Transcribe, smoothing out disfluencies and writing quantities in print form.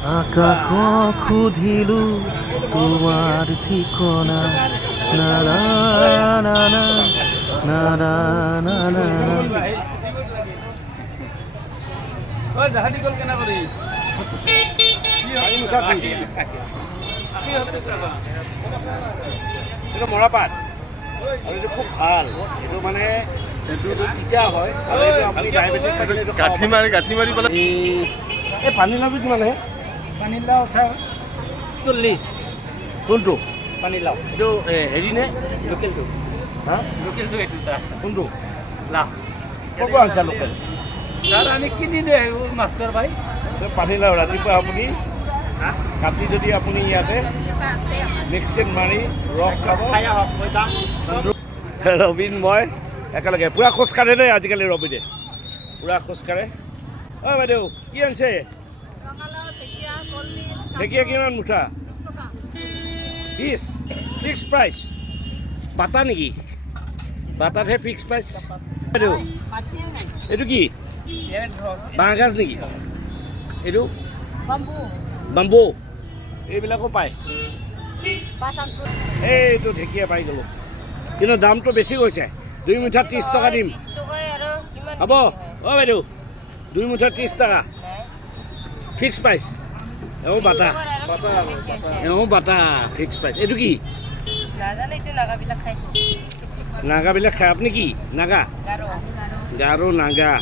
আকাশক সুধিলো তোমাৰ ঠিকনা না না না না না না না না না। জাহাজী গ'ল কেনে কৰি এইটো মৰাপাট আৰু এইটো খুব ভাল। এইটো মানে তিতা হয় আৰু এইটো আপুনি ডায়েবেটিছ থাকিলে গাঁঠি মাৰি পেলাই এই পানীলাওটো কিমানহে? পানীলাও ছাৰ 40। কোনটো পানীলাও এইটো হেৰি নে লোকেলটো হা লোকেলটো এইটো ছাৰ কোনটো লাভ ক'ৰ পৰা আনিছা লোকেল? ছাৰ আমি কিনি দিওঁ মাছৰ ভাই। পানীলাও ৰাতিপুৱা আপুনি কাটি যদি আপুনি ইয়াতে মিক্সিত মাৰি ৰস খাব। ৰবিন মই একেলগে পূৰা খোজকাঢ়ে দেই আজিকালি ৰবিনে পূৰা খোজকাঢ়ে। অ' বাইদেউ কি আনিছে? ঢেকীয়া কিমান মুঠা? 20 ফিক্স প্ৰাইচ। বাটা নেকি? বাটাতহে ফিক্স প্ৰাইচ। বাইদেউ এইটো কি বাঁহগাজ নেকি? এইটো বাম্বু এইবিলাকো পায়। এইটো ঢেকীয়া পাই গ'লোঁ কিন্তু দামটো বেছি কৈছে। 2 মুঠা 30 টকা দিম হ'ব। অ' বাইদেউ 2 মুঠা 30 টকা ফিক্স প্ৰাইচ। এওঁ বাটা ফিক্স প্ৰাইচ। এইটো কি নাগাবিলাক খায়? আপুনি কি নাগা? গাৰো নাগা